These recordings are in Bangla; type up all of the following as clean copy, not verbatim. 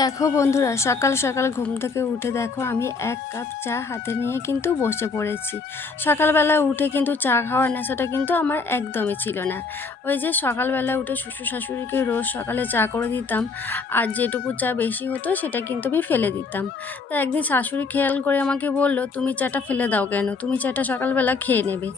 দেখো বন্ধুরা, সকাল সকাল ঘুম থেকে উঠে দেখো আমি এক কাপ চা হাতে নিয়ে কিন্তু বসে পড়েছি। সকালবেলা উঠে কিন্তু চা খাওয়ার নেশাটা কিন্তু আমার একদমই ছিল না। ওই যে সকালবেলা উঠে শ্বশুর শাশুড়িকে রোজ সকালে চা করে দিতাম, আর যেটুকু চা বেশি হতো সেটা কিন্তু আমি ফেলে দিতাম। তা একদিন শাশুড়ি খেয়াল করে আমাকে বলল, তুমি চাটা ফেলে দাও কেন, তুমি চাটা সকালবেলা খেয়ে নেবে।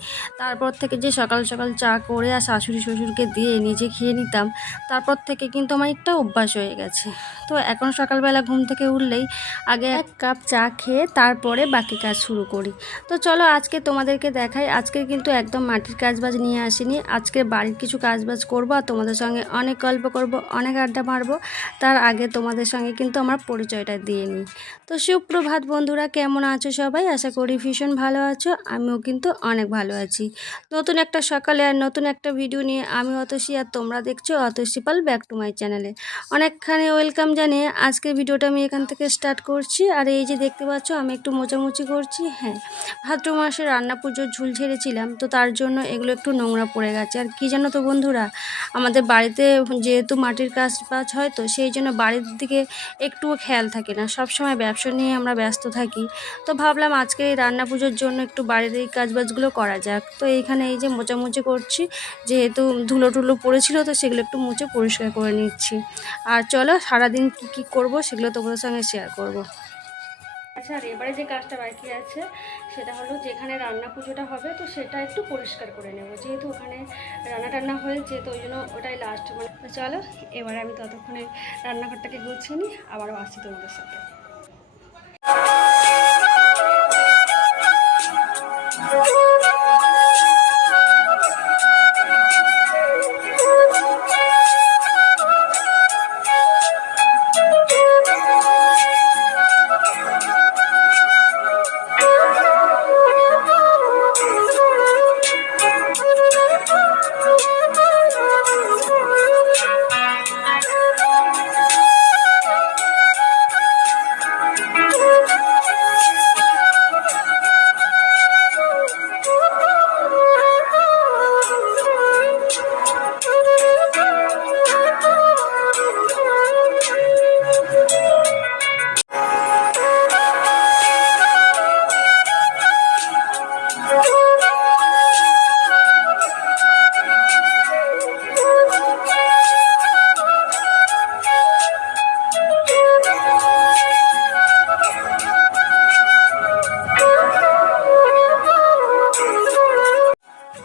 তারপর থেকে যে সকাল সকাল চা করে আর শাশুড়ি শ্বশুরকে দিয়ে নিজে খেয়ে নিতাম, তারপর থেকে কিন্তু আমার একটা অভ্যাস হয়ে গেছে। তো এখন সকালবেলা ঘুম থেকে উঠলেই আগে এক কাপ চা খেয়ে তারপরে বাকি কাজ শুরু করি। তো চলো আজকে তোমাদেরকে দেখাই। আজকে কিন্তু একদম মাটির কাজবাজ নিয়ে আসিনি, আজকে বাড়ির কিছু কাজবাজ করবো আর তোমাদের সঙ্গে অনেক গল্প করব, অনেক আড্ডা মারবো। তার আগে তোমাদের সঙ্গে কিন্তু আমার পরিচয়টা দিয়ে নিই। তো সুপ্রভাত বন্ধুরা, কেমন আছো সবাই? আশা করি ভীষণ ভালো আছো, আমিও কিন্তু অনেক ভালো আছি। নতুন একটা সকালে আর নতুন একটা ভিডিও নিয়ে আমি অতসী, আর তোমরা দেখছো অতসী পাল ব্যাক টু মাই চ্যানেলে। অনেকখানি ওয়েলকাম জানিয়ে আজকের ভিডিওটা আমি এখান থেকে স্টার্ট করছি। আর এই যে দেখতে পাচ্ছ আমি একটু মোচামুচি করছি। হ্যাঁ, ভাদ্র মাসে রান্না পুজোর ঝুল ঝেড়েছিলাম, তো তার জন্য এগুলো একটু নোংরা পড়ে গেছে। আর কি জানো তো বন্ধুরা, আমাদের বাড়িতে যেহেতু মাটির কাজ বাজ হয়, তো সেই জন্য বাড়ির দিকে একটুও খেয়াল থাকে না, সব সময় ব্যবসা নিয়ে আমরা ব্যস্ত থাকি। তো ভাবলাম আজকে এই রান্না পুজোর জন্য একটু বাড়ির এই কাজবাজগুলো করা যাক। তো এইখানে এই যে মোচামুচি করছি, যেহেতু ধুলো টুলো পড়েছিল তো সেগুলো একটু মুছে পরিষ্কার করে নিচ্ছি। আর চলো সারাদিন কি করব সেগুলো তোমাদের সঙ্গে শেয়ার করব। আচ্ছা, আর এবারে যে কাজটা বাকি আছে সেটা হলো, যেখানে রান্না পুজোটা হবে তো সেটা একটু পরিষ্কার করে নেব, যেহেতু ওখানে রান্না টান্না হয়েছে তো ওই জন্য ওটাই লাস্ট। মানে চলো এবারে আমি ততক্ষণে রান্নাঘরটাকে গুছিয়ে নিই, আবারও আসছি তোমাদের সাথে।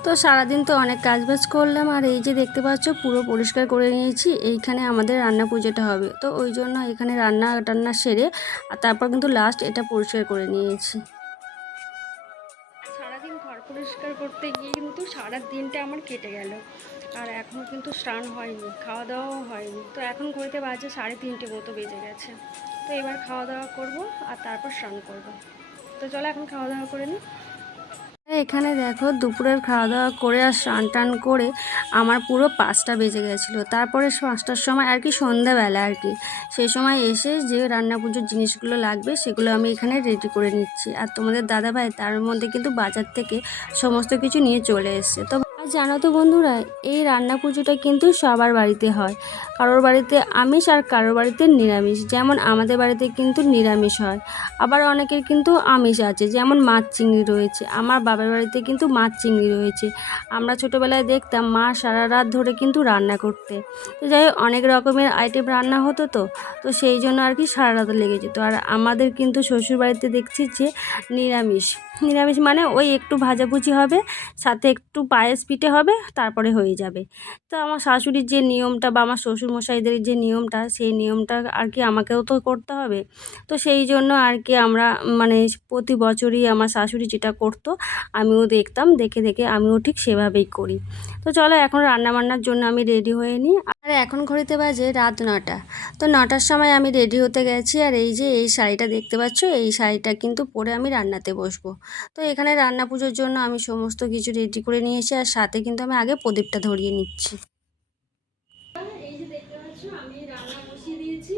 তো সারাদিন তো অনেক কাজবাজ করলাম, আর এই যে দেখতে পাচ্ছ পুরো পরিষ্কার করে নিয়েছি। এইখানে আমাদের রান্না পুজোটা হবে, তো ওই জন্য এখানে রান্না টান্না সেরে আর তারপর কিন্তু লাস্ট এটা পরিষ্কার করে নিয়েছি। সারাদিন ঘর পরিষ্কার করতে গিয়ে কিন্তু সারা দিনটা আমার কেটে গেল, আর এখনও কিন্তু স্নান হয়নি, খাওয়া দাওয়াও হয়নি। তো এখন ঘড়িতে বাজে 3:30 মতো বেজে গেছে। তো এবার খাওয়া দাওয়া করব আর তারপর স্নান করব। তো চলো এখন খাওয়া দাওয়া করে নিই। এখানে দেখো দুপুরের খাওয়া দাওয়া করে আর স্নান টান করে আমার পুরো 5টা বেজে গেছিলো। তারপরে 5টার সময় আর কি সন্ধ্যাবেলা আর কি, সেই সময় এসে যে রান্না পুজোর জিনিসগুলো লাগবে সেগুলো আমি এখানে রেডি করে নিচ্ছি। আর তোমাদের দাদাভাই তার মধ্যে কিন্তু বাজার থেকে সমস্ত কিছু নিয়ে চলে এসছে। তো আর জানো তো বন্ধুরা, এই রান্না পুজোটা কিন্তু সবার বাড়িতে হয়, কারোর বাড়িতে আমিষ আর কারোর বাড়িতে নিরামিষ। যেমন আমাদের বাড়িতে কিন্তু নিরামিষ হয়, আবার অনেকের কিন্তু আমিষ আছে, যেমন মাছ চিংড়ি রয়েছে। আমার বাবার বাড়িতে কিন্তু মাছ চিংড়ি রয়েছে। আমরা ছোটোবেলায় দেখতাম মা সারা রাত ধরে কিন্তু রান্না করতে। তো যাই হোক, অনেক রকমের আইটেম রান্না হতো, তো তো সেই জন্য আর কি সারা রাত লেগে যেত। আর আমাদের কিন্তু শ্বশুর বাড়িতে দেখছি যে নিরামিষ। নিরামিষ মানে ওই একটু ভাজাভুজি হবে, সাথে একটু পায়েস পিঠে হবে, তারপরে হয়ে যাবে। তো আমার শাশুড়ির যে নিয়মটা বা আমার শ্বশুরমশাইদের যে নিয়মটা, সেই নিয়মটা আর কি আমাকেও তো করতে হবে। তো সেই জন্য আর কি আমরা মানে প্রতি বছরই আমার শাশুড়ি যেটা করতো আমিও দেখতাম, দেখে দেখে আমিও ঠিক সেভাবেই করি। তো চলো এখন রান্নাবান্নার জন্য আমি রেডি হয়ে নিই। আর এখন ঘড়িতে বাজে রাত 9টা। তো 9টার সময় আমি রেডি হতে গেছি, আর এই যে এই শাড়িটা দেখতে পাচ্ছ, এই শাড়িটা কিন্তু পরে আমি রান্নাতে বসবো। তো এখানে রান্না পুজোর জন্য আমি সমস্ত কিছু রেডি করে নিয়েছি, আর সাথে কিন্তু আমি আগে প্রদীপটা ধরিয়ে নিচ্ছি। এই যে দেখতে পাচ্ছ আমি রান্না বসিয়ে দিয়েছি,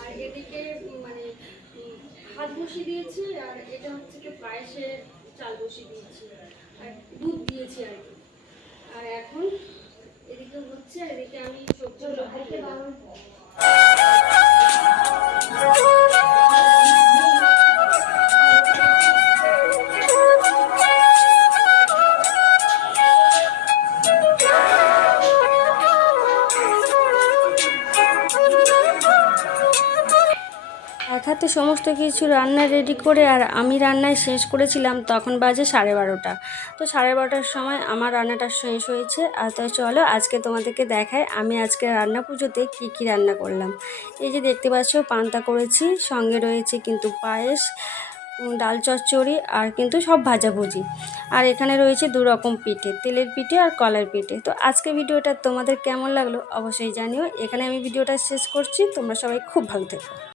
আর এদিকে মানে ভাত বসিয়ে দিয়েছি, আর এটা হচ্ছে কি পায়েসের চাল বসিয়ে দিয়েছি, আর দুধ দিয়েছি আর কি। আর এখন এদিকে হচ্ছে, আর এদিকে আমি সবজি হাতে সমস্ত কিছু রান্না রেডি করে আর আমি রান্নায় শেষ করেছিলাম তখন বাজে 12:30। তো 12:30টার সময় আমার রান্নাটা শেষ হয়েছে। আর তাই চলো আজকে তোমাদেরকে দেখাই আমি আজকে রান্না পুজোতে কী রান্না করলাম। এই যে দেখতে পাচ্ছ পান্তা করেছি, সঙ্গে রয়েছে কিন্তু পায়েস, ডাল চচ্চড়ি আর কিন্তু সব ভাজাভুজি। আর এখানে রয়েছে 2 রকম পিঠে, তেলের পিঠে আর কলার পিঠে। তো আজকে ভিডিওটা তোমাদের কেমন লাগলো অবশ্যই জানিও। এখানে আমি ভিডিওটা শেষ করছি, তোমরা সবাই খুব ভালো থেকো।